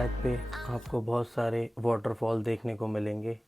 Track पे आपको बहुत सारे वाटरफॉल देखने को मिलेंगे।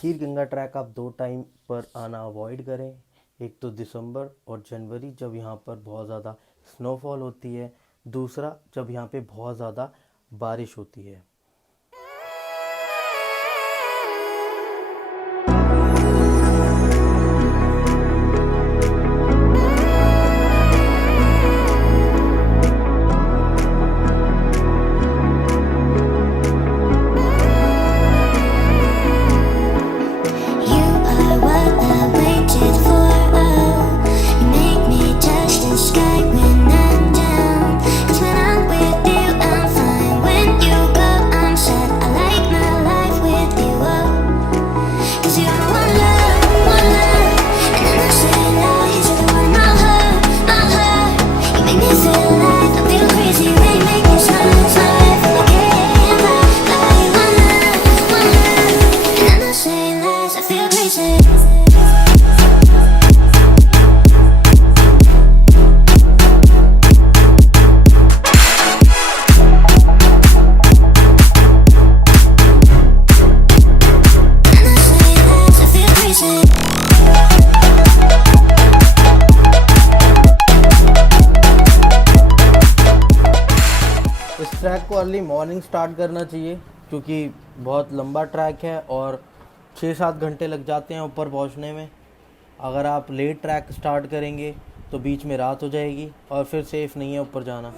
खीर गंगा ट्रैक आप 2 टाइम पर आना अवॉइड करें, एक तो दिसंबर और जनवरी जब यहाँ पर बहुत ज़्यादा स्नोफॉल होती है, दूसरा जब यहाँ पे बहुत ज़्यादा बारिश होती है। ट्रैक को अर्ली मॉर्निंग स्टार्ट करना चाहिए क्योंकि बहुत लंबा ट्रैक है और 6-7 घंटे लग जाते हैं ऊपर पहुंचने में। अगर आप लेट ट्रैक स्टार्ट करेंगे तो बीच में रात हो जाएगी और फिर सेफ़ नहीं है ऊपर जाना।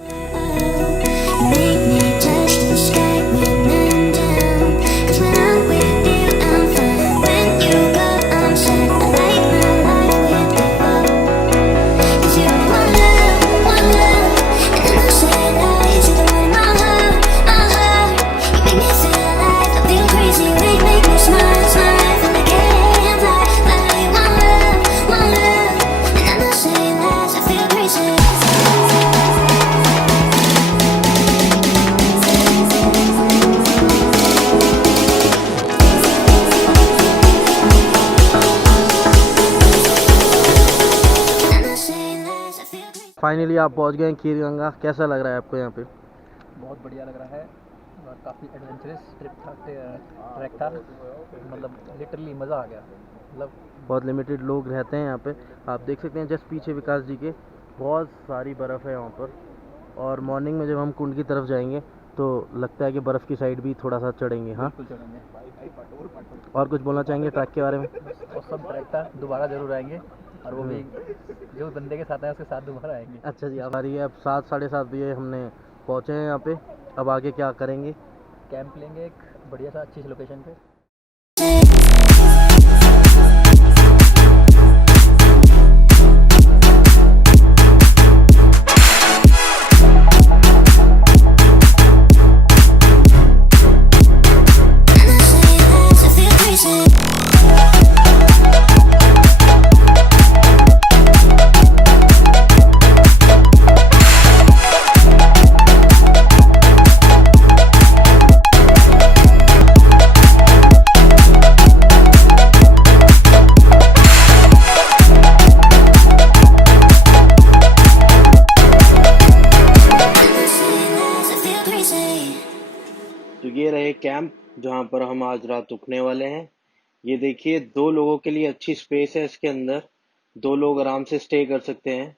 फाइनली आप पहुंच गए हैं खीर गंगा। कैसा लग रहा है आपको यहाँ पे? बहुत बढ़िया लग रहा है और काफ़ी एडवेंचरस ट्रैक था। मतलब लिटरली मज़ा आ गया। मतलब बहुत लिमिटेड लोग रहते हैं यहाँ पे। आप देख सकते हैं जस्ट पीछे विकास जी के बहुत सारी बर्फ़ है यहाँ पर। और मॉर्निंग में जब हम कुंड की तरफ जाएंगे तो लगता है कि बर्फ़ की साइड भी थोड़ा सा चढ़ेंगे। हाँ, बिल्कुल चढ़ेंगे। और कुछ बोलना चाहेंगे ट्रैक के बारे में? और सब ट्रैक था, दोबारा ज़रूर आएंगे। और वो भी जो बंदे के साथ आए उसके साथ दोबारा आएंगे। अच्छा जी, अब आ रही है। अब 7 साढ़े 7 बजे हमने पहुँचे हैं यहाँ पे। अब आगे क्या करेंगे? कैंप लेंगे एक बढ़िया सा अच्छी सी लोकेशन पे। तो ये रहे कैंप जहाँ पर हम आज रात रुकने वाले हैं। ये देखिए 2 लोगों के लिए अच्छी स्पेस है इसके अंदर। 2 लोग आराम से स्टे कर सकते हैं।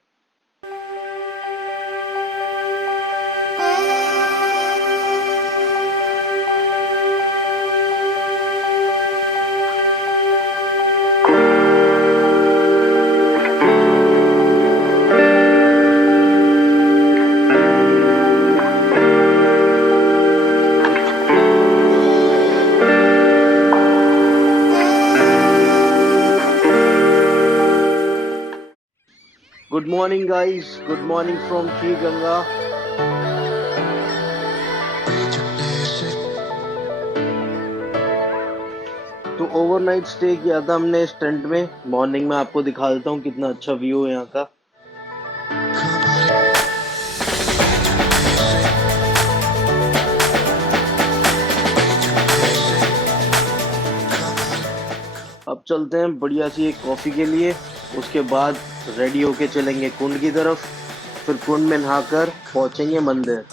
Good morning guys, good morning from Kheer Ganga. तो ओवरनाइट स्टे किया था हमने इस टेंट में। मॉर्निंग में आपको दिखा देता हूँ कितना अच्छा व्यू है यहाँ का। अब चलते हैं बढ़िया सी एक कॉफ़ी के लिए। उसके बाद रेडी होके चलेंगे कुंड की तरफ। फिर कुंड में नहाकर पहुंचेंगे मंदिर।